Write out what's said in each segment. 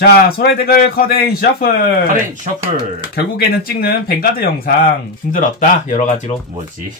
자, 소래덱을 커덴 셔플. 커덴 셔플. 결국에는 찍는 뱅가드 영상 힘들었다. 여러가지로. 뭐지?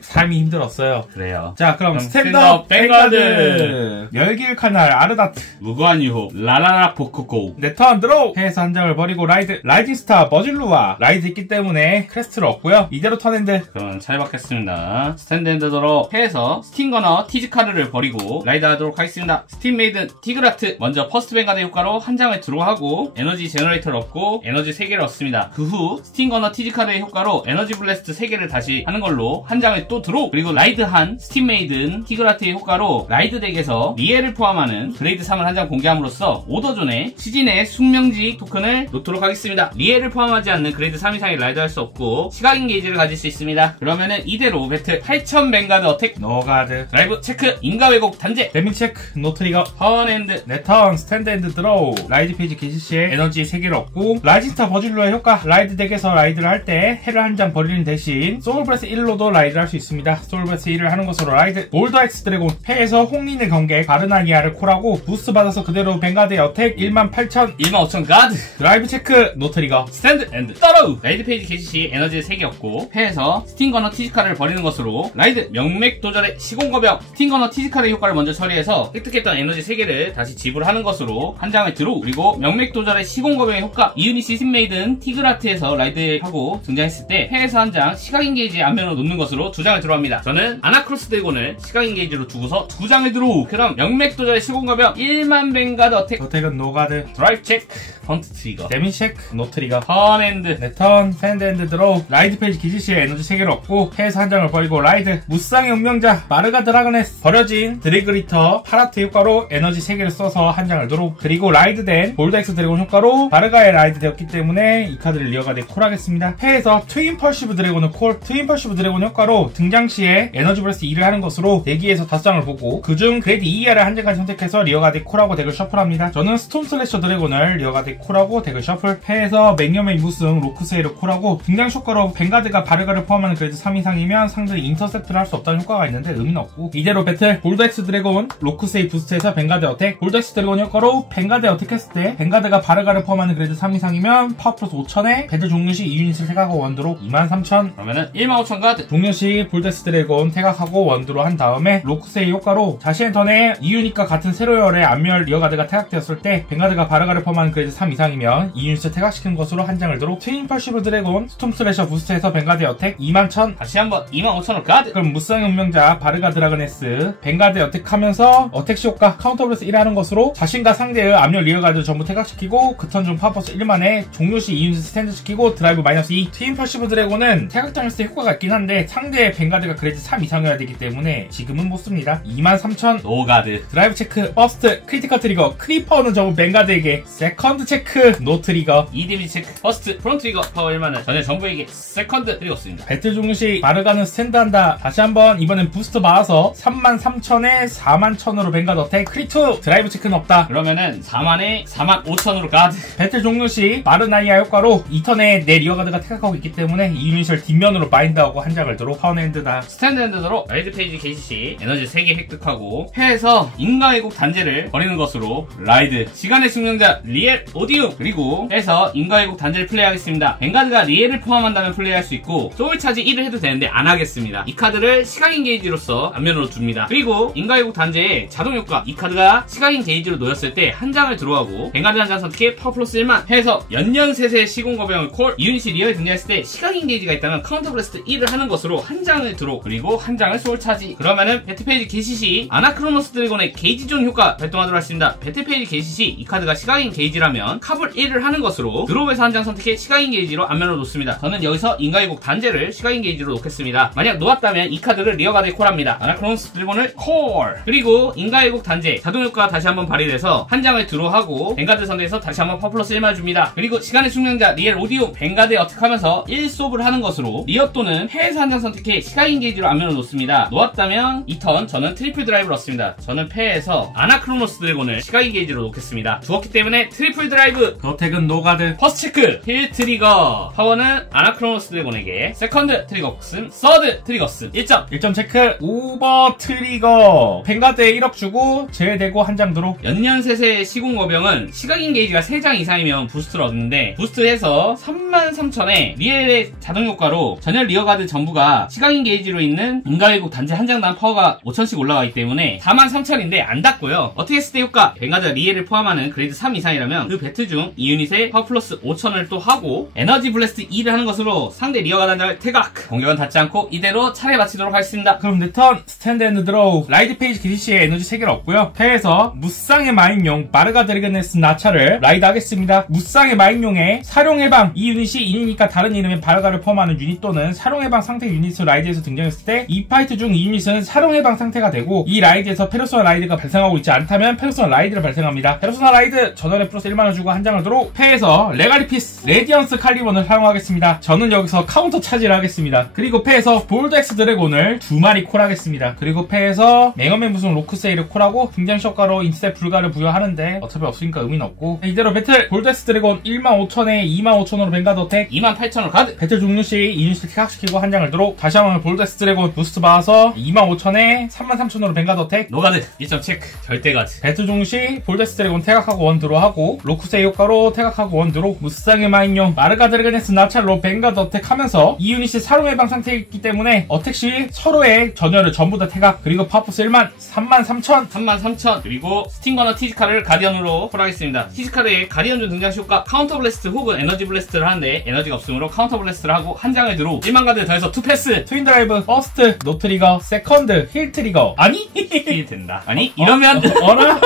삶이 힘들었어요. 그래요. 자, 그럼 스탠드업 뱅가드. 열길 카날 아르다트. 무고한 유호 라라라 포코코. 내 턴 드로우. 해에서 한 장을 버리고 라이드. 라이징 스타 버질루와 라이드 있기 때문에 크레스트를 얻고요. 이대로 턴핸드. 그럼 잘 받겠습니다. 스탠드 핸드로 해에서 스팅거너 티즈카르를 버리고 라이드 하도록 하겠습니다. 스팀 메이든 티그라트. 먼저 퍼스트 뱅가드 효과로 한 장을 드로우하고 에너지 제너레이터를 얻고 에너지 3개를 얻습니다. 그 후 스팅거너 티즈카르의 효과로 에너지 블래스트 3개를 다시 하는 걸로 한 장을 또 드로우. 그리고 라이드한 스팀 메이든 티그라트의 효과로 라이드 덱에서 리에를 포함하는 그레이드 3을 한 장 공개함으로써 오더존에 시즌의 숙명지 토큰을 놓도록 하겠습니다. 리에를 포함하지 않는 그레이드 3 이상의 라이드 할 수 없고 시각인 게이지를 가질 수 있습니다. 그러면은 이대로 배틀 8000 뱅가드 어택 노가드. 라이브 체크 인가 왜곡 단제 데미지 체크 노 트리거. 파워핸드 내 턴 스탠드 핸드 드로우. 라이드 페이지 게시 시에 에너지 3개를 얻고 라이징 스타 버질루의 효과. 라이드 덱에서 라이드를 할 때 해를 한 장 버리는 대신 소울브레스 1로도 라이드를 할 수 있습니다. 소울브레스 1을 하는 것으로 라이드. 올더 엑스 드래곤. 해에서 홍린의 경계 바르나니아를 콜하고 부스트 받아서 그대로 뱅가드의 어택 18000 15000 가드. 드라이브 체크 노 트리거. 스탠드 앤드 따로우. 라이드 페이지 게시 시 에너지를 3개 얻고 해에서 스팅거너 티지카를 버리는 것으로 라이드 명맥 도절의 시공거병. 스팅거너 티지카의 효과를 먼저 처리해서 획득했던 에너지 3개를 다시 지불하는 것으로 한 장을 드로우. 그리고 명맥 도절의 시공거병의 효과 이유니 시즌 메이든 티그라트에서 라이드하고 등장했을 때 해에서 한 장 시각인 게이지 앞면으로 놓는 것으로 2장을 들어갑니다. 저는 아나크로스 드래곤을 시각인 게이지로 두고서 2장을 드로우. 그럼 명맥 도절의 시공거병 1만 뱅가드 어택은 노가드. 드라이브 체크 펀트 트리거 데미지 체크 노 트리거. 턴핸드 내 턴 스탠드 핸드 드로우. 라이드 페이지 기지시에 에너지 3개를 얻고 해에서 한 장을 버리고 라이드. 무쌍의 운명자 마르가 드라그네스. 버려진 드래그리터 파라트 효과로 에너지 3개를 써서 한 장을 드로우. 그리고 라이드된 볼드엑스 드래곤 효과로 바르가의 라이드 되었기 때문에 이 카드를 리어가드에 콜하겠습니다. 해에서 트윈 펄시브 드래곤을 콜. 트윈 펄시브 드래곤 효과로 등장 시에 에너지 브레스 2를 하는 것으로 대기에서 5장을 보고 그중 그레이드 2 이하를 한 장까지 선택해서 리어가드에 콜하고 덱을 셔플합니다. 저는 스톰 슬래셔 드래곤을 리어가드에 콜하고 덱을 셔플. 해에서 맹염의 무승 로크세이를 콜하고 등장 효과로 뱅가드가 바르가를 포함하는 그레이드 3 이상이면 상대이 인터셉트를 할 수 없다는 효과가 있는데 의미는 없고 이대로 배틀. 볼드엑스 드래곤 로크세이 부스트에서 뱅가드 어택. 볼드엑스 드래곤 효과로 뱅가드 어택했을 때 뱅가드가 바르가를 포함하는 그레이드 3 이상이면 파워 플러스 5000에 배틀 종료시 2유닛을 태각하고 원드로 23000. 그러면은 15000 가드. 종료시 볼드엑스 드래곤 태각하고 원드로 한 다음에 로크세이 효과로 자신의 턴에 2유닛과 같은 세로열의 앞멸 리어가드가 태각되었을 때 뱅가드가 바르가를 포함하는 그레이드 3 이상이면 2유닛을 태각시키는 것으로 한 장을 들어. 트윈 펄시브 드래곤 스톰 슬래셔 부스트에서 뱅가드 어택 21000. 다시 한번 25000을 가드. 그럼 무쌍의 운명자 바르가 드라그네스 뱅가드 어택하면서 어택시 효과 카운터 블레스 1 하는 것으로 자신과 상대의 앞멸 리어가드 전부 태각시키고 그 턴 중 파워버스 1만에 종료시 2유닛 스탠드 시키고 드라이브 마이너스 2. 트윈 펄시브 드래곤은 태각당했을 때 효과가 있긴 한데 상대의 뱅가드가 그레이드 3 이상이어야 되기 때문에 지금은 못 씁니다. 23000 노가드. 드라이브 체크 퍼스트 크리티컬 트리거. 크리퍼는 전부 뱅가드에게. 세컨드 체크 노 트리거. 2데미지 체크 퍼스트 프론트 트리거 파워 1만은 전에 전부에게 세컨드 트리거습니다. 배틀 종료시 바르가는 스탠드한다. 다시 한번 이번엔 부스트 받아서 33000에 41000으로 뱅가드 어택. 크리2 드라이브 체크는 없다. 그러면은 4만에 45000으로 가드. 배틀 종료시 마르나이아 효과로 이 턴에 내 리어가드가 태각하고 있기 때문에 이 유닛을 뒷면으로 바인드하고 한 장을 들어. 파운핸드다. 스탠드 핸드로 라이드 페이지 게시 시 에너지 3개 획득하고 해에서 인가왜곡 단제를 버리는 것으로 라이드. 시간의 숙명자 리엘 오디움. 그리고 해서 인가왜곡 단제를 플레이하겠습니다. 뱅가드가 리엘을 포함한다면 플레이할 수 있고 소울차지 1을 해도 되는데 안 하겠습니다. 이 카드를 시각인 게이지로서 앞면으로 둡니다. 그리고 인가왜곡 단제의 자동 효과. 이 카드가 시각인 게이지로 놓였을 때 한 장을 들어가고 뱅가드 한 장 선택해 파워 플러스 1만 해서 연년세세 시공거병을 콜. 이 유닛이 리얼에 등장했을 때 시각인 게이지가 있다면 카운터 브레스트 1을 하는 것으로 한 장을 들어. 그리고 한 장을 소울차지. 그러면은 배틀페이지 게시 시 아나크로노스 드래곤의 게이지존 효과 발동하도록 하겠습니다. 배틀페이지 게시 시 이 카드가 시각인 게이지라면 카불 1을 하는 것으로 드롭에서 한 장 선택해 시각인 게이지로 앞면으로 놓습니다. 저는 여기서 인가왜곡 단제를 시각인 게이지로 놓겠습니다. 만약 놓았다면 이 카드를 리어가드에 콜합니다. 아나크로노스 드래곤을 콜. 그리고 인가왜곡 단제 자동 효과 다시 한번 발휘돼서 한 장을 드로하고 뱅가드 선대에서 다시 한번 파워 플러스 1만 줍니다. 그리고 시간의 숙명자 리엘 오디오 뱅가드에 어택하면서 1솝을 하는 것으로 리어 또는 패에서 한 장 선택해 시각인 게이지로 앞면으로 놓습니다. 놓았다면 이 턴 저는 트리플 드라이브를 얻습니다. 저는 패에서 아나크로노스 드래곤을 시각인 게이지로 놓겠습니다. 두었기 때문에 트리플 드라이브. 어택은 노가드. 퍼스트 체크 힐 트리거. 파워는 아나크로노스 드래곤에게. 세컨드 트리거 씀. 서드 트리거 씀. 1점 체크. 오버 트리거. 뱅가드에 1억 주고 제외되고 한 장 드로. 연년세세 시공거병은 저는 시각인 게이지가 3장 이상이면 부스트를 얻는데 부스트해서 33,000에 리엘의 자동 효과로 전열 리어가드 전부가 시각인 게이지로 있는 인가외국 단지 한 장당 파워가 5000씩 올라가기 때문에 43,000인데 안 닿고요. 어떻게 했을 때 효과? 뱅가드가 리엘을 포함하는 그레이드 3 이상이라면 그 배트 중 이 유닛에 파워 플러스 5000을 또 하고 에너지 블래스트 2를 하는 것으로 상대 리어가드 한 장을 태각! 공격은 닿지 않고 이대로 차례 마치도록 하겠습니다. 그럼 내 턴 스탠드 앤드 드로우. 라이드 페이지 게시시에 에너지 3개를 얻고요. 패에서 무쌍의 마인용 마르가 드래그네스 나차를 라이드 하겠습니다. 무쌍의 마인용에 사룡해방 이 유닛이 인이니까 다른 이름의 바르가를 포함하는 유닛 또는 사룡해방 상태 유닛으로 라이드에서 등장했을 때 이 파이트 중 이 유닛은 사룡해방 상태가 되고 이 라이드에서 페르소나 라이드가 발생하고 있지 않다면 페르소나 라이드를 발생합니다. 페르소나 라이드 전원에 플러스 1만원 주고 한 장을 들어 패에서 레가리피스 레디언스 칼리본을 사용하겠습니다. 저는 여기서 카운터 차지를 하겠습니다. 그리고 패에서 볼드엑스 드래곤을 2마리 콜하겠습니다. 그리고 패에서 맹엄의 무슨 로크세이를 콜하고 등장 효과로 인스텝 불가를 부여하는데 어차피 없으니까 의미는 없고 이대로 배틀 볼드엑스 드래곤 15,000에 25,000으로 뱅가드 어택 28,000으로 가드! 배틀 종료 시 이 유닛을 퇴각시키고 한 장을 들어 다시 한번 볼드엑스 드래곤 부스트 받아서 25,000에 33,000으로 뱅가드 어택 노가드 1점 체크 절대 가드. 배틀 종료 시 볼드엑스 드래곤 퇴각하고 원 드로하고 로크세이 효과로 퇴각하고 원 드로 무쌍의 마인용 마르가 드래그네스 나찰로 뱅가드 어택하면서 이 유닛이 사룡해방 상태이기 때문에 어택 시 서로의 전열을 전부 다 태각 그리고 파워포스 1만 33,000 33,000 그리고 스팅거너 티지카를 가디언으로 콜하겠습니다. 티지카드의 가디언 중 등장 효과 카운터 블래스트 혹은 에너지 블래스트를 하는데 에너지가 없으므로 카운터 블래스트를 하고 한 장을 들어 1만 가드 더해서 2패스 트윈 드라이브 퍼스트 노트리거 세컨드 힐 트리거 아니? 힐 된다. 아니 이러면 어라?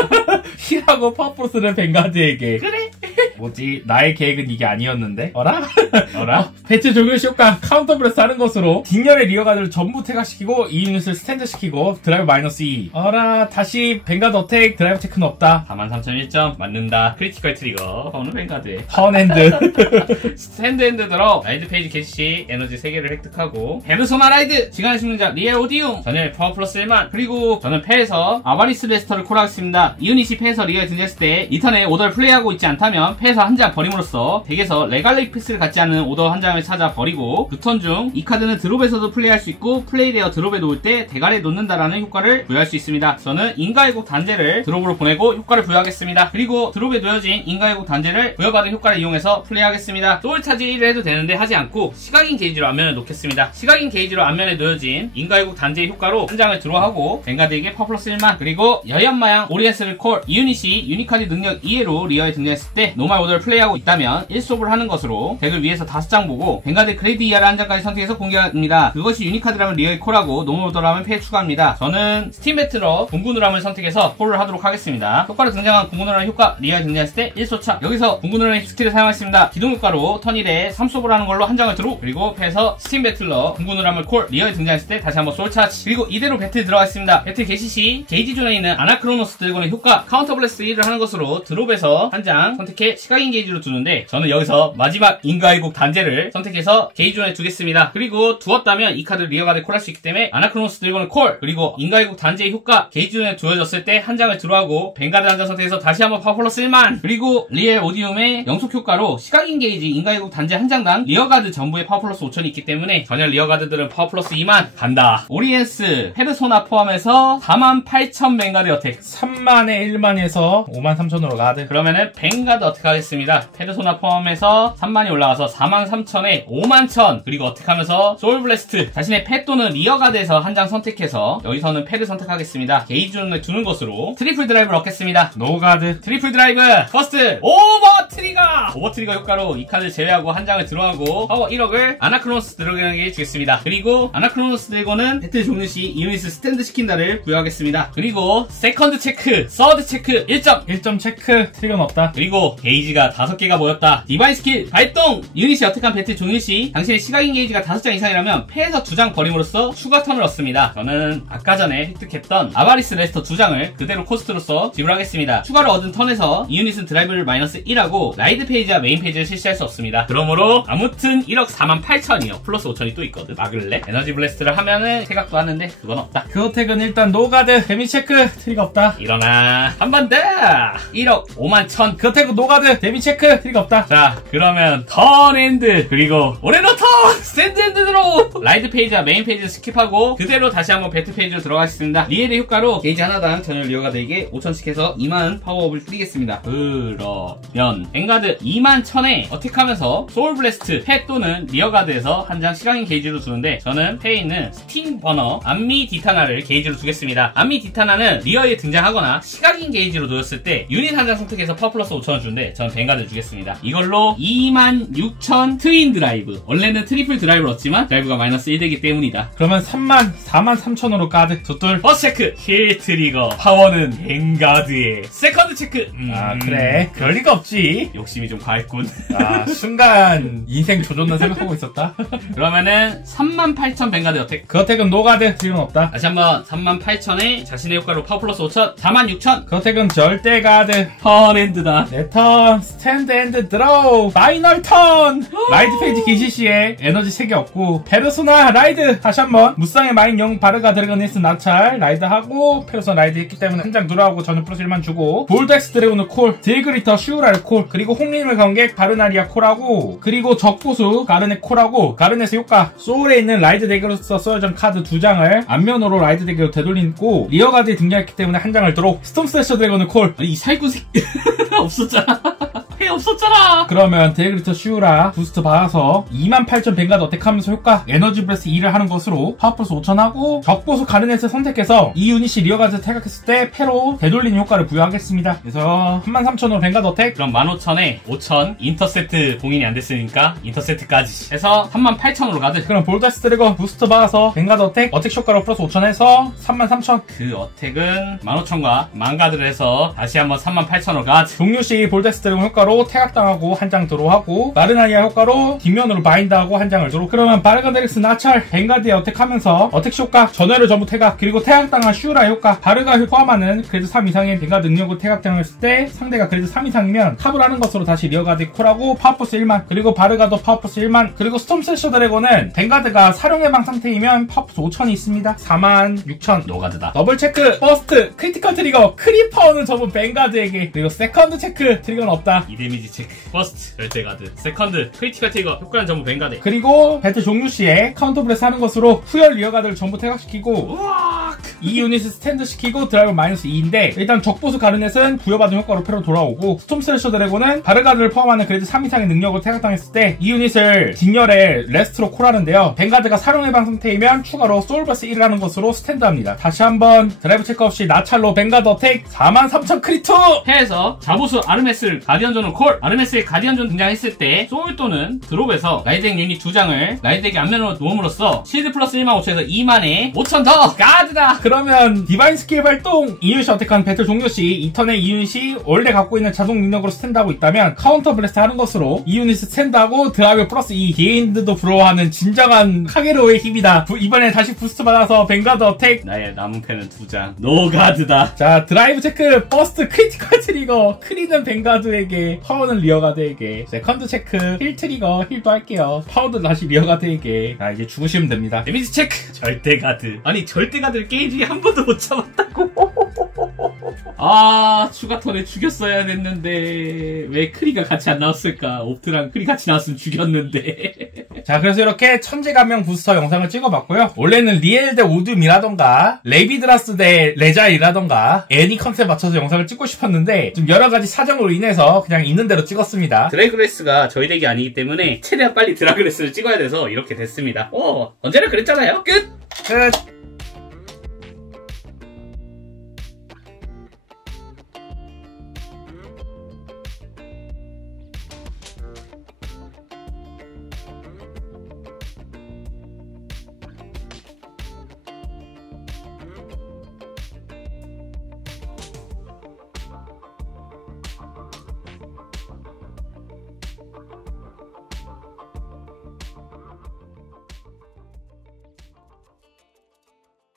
힐하고 파워포스는 뱅가드에게 그래? 뭐지? 나의 계획은 이게 아니었는데? 어라? 배틀 종료 시 효과 카운터 블래스트 하는 것으로 뒷열의 리어가드를 전부 퇴각시키고 이 유닛을 스탠드 시키고 드라이브 마이너스 2 어라 다시 뱅가드 어택 드라이브 체크는 없다 43,001점 맞는다. 크리티컬 트리거 오늘 뱅가드에 턴핸드 스탠드 핸드 들어 라이드 페이지 게시 시 에너지 3개를 획득하고 페르소나 라이드 시간의 숙련자 리엘 오디움 전열 파워 플러스 1만 그리고 저는 패에서 아바리스 레스터를 콜하겠습니다. 이 유닛이 패에서 리어에 등장했을 때 이 턴에 오더를 플레이하고 있지 않다면 패에서 한 장 버림으로써 덱에서 레갈리피스를 갖지 않는 오더 한 장을 찾아 버리고 그 턴 중 이 카드는 드롭에서도 플레이할 수 있고 플레이되어 드롭에 놓을 때 대가리에 놓는다라는 효과를 부여할 수 있습니다. 저는 인가의국 단제를 드롭으로 보내고 효과를 부여하겠습니다. 그리고 드롭에 놓여진 인가의국 단제를 부여받은 효과를 이용해서 플레이하겠습니다. 소울 차지를 해도 되는데 하지 않고 시각인 게이지로 앞면에 놓겠습니다. 시각인 게이지로 앞면에 놓여진 인가의국 단제의 효과로 한 장을 드로우하고 뱅가드에게 파워플러스 1만 그리고 여연마양 오리엔스를 콜 이 유닛이 유니카드 능력 2회로 리어에 등장했을 때 노말 오더를 플레이하고 있다면 1솝을 하는 것으로 덱을 위에서 5장 보고 뱅가드 그레이드 이하를 한 장까지 선택해서 공개합니다. 그것이 유니카드라면 리어에 콜하고 노멀 오더라면 패에 추가합니다. 저는 스팀 배틀러 공군우람을 선택해서 콜을 하도록 하겠습니다. 효과로 등장한 공군우람 효과 리어에 등장했을 때 1소차 여기서 공군우람 스킬을 사용했습니다. 기동 효과로 턴 1에 3솝을 하는 걸로 한 장을 드로 그리고 패에서 스팀 배틀러 공군우람을 콜 리어에 등장했을 때 다시 한번 소울 차지 그리고 이대로 배틀 들어가겠습니다. 배틀 개시 시 게이지 존에 있는 아나크로노스 드래곤의 효과 카운터 블래스트 1을 하는 것으로 드롭에서 한 장 선택해 시각인 게이지로 두는데 저는 여기서 마지막 인가의국 단제를 선택해서 게이지 존에 두겠습니다. 그리고 두었다면 이 카드 리어가드 콜할 수 있기 때문에 아나크로노스 드래곤을 콜 그리고 인가의국 단제의 효과 게이지 존에 두어졌을 때 한 장을 드로우하고 뱅가드 한 장 선택해서 다시 한번 파워플러스 1만 그리고 리엘 오디움의 영속 효과로 시각인 게이지 인가의국 단제 한 장당 리어가드 전부에 파워플러스 5,000이 있기 때문에 전열 리어가드들은 파워플러스 2만 간다. 오리엔스 페르소나 포함해서 48,000 뱅가드 어택 3만에 1만에서 53,000으로 가드 그러면은 뱅가드 어택 하겠습니다. 페르소나 포함해서 3만이 올라가서 43,000에 51,000 그리고 어택하면서 소울블래스트 자신의 패 또는 리어가드에서 한 장 선택해서 여기서는 패를 선택하겠습니다. 게이지 존에 두는 것으로 트리플 드라이브를 얻겠습니다. 노가드 트리플 드라이브 퍼스트 오버 트리거 효과로 이 카드 제외하고 한 장을 들어가고 파워 1억을 아나크로노스 드래곤에게 주겠습니다. 그리고 아나크로노스 드래곤은 배틀 종료 시 이 유닛을 스탠드 시킨다를 부여하겠습니다. 그리고 세컨드 체크 서드 체크 1점 체크 트리거는 없다. 그리고 게이지가 5개가 모였다. 디바인 스킬 발동 유닛이 어택한 배틀 종료 시 당신의 시각인 게이지가 5장 이상이라면 패에서 2장 버림으로써 추가 턴을 얻습니다. 저는 아까 전에 획득했던 아바리스 레스터 2장을 그대로 코스트로서 지불하겠습니다. 추가로 얻은 턴에서 이 유닛은 드라이브를 마이너스 1하고 라이드 페이지 페이지와 메인 페이지를 실시할 수 없습니다. 그러므로 아무튼 1억 48,000이요. 플러스 5,000이 또 있거든. 막을래? 에너지 블래스트를 하면은 태각도 하는데 그건 없다. 그 어택은 일단 노가드 데미지 체크 트리가 없다. 일어나. 한 번 더! 1억 51,000. 그 어택은 노가드 데미지 체크 트리가 없다. 자, 그러면 턴엔드 그리고 오레노 턴! 스탠드엔드 드로우! 라이드 페이지와 메인 페이지를 스킵하고 그대로 다시 한번 배틀 페이지로 들어가겠습니다. 리엘의 효과로 게이지 하나당 전열 리어가 되게 5,000씩 해서 2만 파워업을 뿌리겠습니다. 그러면 뱅가드 21,000에 어택하면서 소울 블래스트 패 또는 리어가드에서 한 장 시각인 게이지로 두는데 저는 패에 있는 스팀 버너 암미 디타나를 게이지로 두겠습니다. 암미 디타나는 리어에 등장하거나 시각인 게이지로 놓였을 때 유닛 한 장 선택해서 파워 플러스 5,000원 주는데 저는 뱅가드 주겠습니다. 이걸로 26,000 트윈 드라이브. 원래는 트리플 드라이브를 얻지만 드라이브가 마이너스 1되기 때문이다. 그러면 43,000으로 가드 두돌. 버스 체크 힐 트리거 파워는 뱅가드의 세컨드 체크. 아 그래 그럴 리가 없지. 욕심이 좀 과했군. 아 순간 인생 조졌나 생각하고 있었다. 그러면은 38,000 뱅가드 어택. 그 어택은 노가드 트리는 없다. 다시 한번 38,000에 자신의 효과로 파워 플러스 5,000 46,000. 그 어택은 절대 가드. 턴엔드다. 내 턴 스탠드 앤드 드로우 파이널 턴. 라이드 페이지 기시시에 에너지 3개 없고 페르소나 라이드. 다시 한번 무쌍의 마인 영 바르가 드래곤니스 나찰 라이드하고 페르소나 라이드 했기 때문에 한 장 누라하고 전혀 플러스 1만 주고 볼덱스 드래곤을 콜 딜그리터 슈우랄 콜 그리고 홍림을 관객 바르나리아 콜하고 그리고 적보수 가르네 콜하고 가르네스 효과 소울에 있는 라이드 덱으로서 써여전 카드 2장을 앞면으로 라이드 덱으로 되돌리고 리어가드에 등장했기 때문에 한 장을 들어 스톰 스래셔 드래곤을 콜. 아니 이 살구색 없었잖아. 해 없었잖아. 그러면 딜그리터 슈우라 부스트 받아서 28,000 뱅가드 어택하면서 효과 에너지 브레스 2를 하는 것으로 파워플러스 5,000 하고 적보수 가르네스 선택해서 이 유닛이 리어가드 태각했을 때 패로 되돌리는 효과를 부여하겠습니다. 그래서 33,000으로 뱅가드 어택. 그럼 15,000에 5,000 인터셉트 봉인이 안 됐으니까 인터셉트까지 해서 38,000으로 가드. 그럼 볼더스 드래곤 부스트 받아서 뱅가드 어택 효과로 플러스 5,000 해서 33,000. 그 어택은 15,000과 만가드를 해서 다시 한번 38,000으로 가드. 종류시 볼더스 드래곤 효과로 태각당하고 한 장 드로우하고 마르나리아 효과로 뒷면으로 바인드하고 한 장을 드로우. 그러면 바르가데릭스 나찰 뱅가드에 어택하면서 어택 효과 전회를 전부 태각 그리고 태각당한 슈라 효과 바르가 포함하는 그래드 3 이상의 뱅가드 능력으로 태각당했을 때 상대가 그래드 3 이상이면 탑을 하는 것으로 다시 리어가드 콜하고 파워플러스 1만 그리고 바르가도 파워플러스 1만 그리고 스톰 세셔 드래곤은 뱅가드가 사령 예방 상태이면 파워플러스 5,000이 있습니다. 46,000 노가드다. 더블 체크 버스트 크리티컬 트리거 크리퍼는 전부 뱅가드에게 그리고 세컨드 체크 트리거는 없다. 이 데미지 체크 퍼스트 절대 가드 세컨드 크리티컬 트리거 효과는 전부 뱅가드. 그리고 배틀 종료 시에 카운터 브레스 하는 것으로 후열 리어가드를 전부 태각시키고 우악 이 유닛을 스탠드 시키고 드라이브 마이너스 2인데 일단 적보수 가르넷은 부여받은 효과로 패로 돌아오고 스톰 스래셔 드래곤은 바르가드를 포함하는 그래드 3 이상의 능력을 태각당했을 때 이 유닛을 뒷열에 레스트로 콜하는데요. 뱅가드가 사령 예방 상태이면 추가로 소울버스 1을 하는 것으로 스탠드합니다. 다시 한번 드라이브 체크 없이 나찰로 뱅가드 어택 43,000 크리트. 해에서 자보수 아르메스 가디언존을 콜. 아르메스의 가디언존 등장했을 때 소울 또는 드롭에서 라이드덱 유닛 2장을 라이드덱의 앞면으로 놓음으로써 실드 플러스 15,000에서 2만에 5,000 더 가드다. 그러면 디바인 스킬 발동 이 유닛이 어택한 배틀 종료 시 이 턴에 이 유닛이 원래 갖고 있는 자동 능력으로 스탠드하고 있다면 카운터 블래스트 하는 것으로 이 유닛을 스탠드하고 드라이브 플러스 2 게인드도 불어하는 진정한 카게로의 힘이다. 이번에 다시 부스트 받아서 뱅가드 어택. 나의 남은 패는 2장 노가드다. 자 드라이브 체크 버스트 크리티컬 트리거 크리는 뱅가드에게 파워는 리어가드에게 세컨드 체크 힐 트리거 힐도 할게요. 파워도 다시 리어가드에게. 자 이제 죽으시면 됩니다. 데미지 체크 절대 가드. 아니 절대 가드를 게임 중에 한 번도 못 잡았다고. 아 추가 턴에 죽였어야 됐는데 왜 크리가 같이 안 나왔을까. 옵트랑 크리 같이 나왔으면 죽였는데. 자 그래서 이렇게 천재가명 부스터 영상을 찍어봤고요. 원래는 리엘 대 오듐이라던가 레비드라스 대 레자이라던가 애니 컨셉 맞춰서 영상을 찍고 싶었는데 좀 여러가지 사정으로 인해서 그냥 있는 대로 찍었습니다. 드래그레스가 저희 덱이 아니기 때문에 최대한 빨리 드래그레스를 찍어야 돼서 이렇게 됐습니다. 언제나 그랬잖아요. 끝!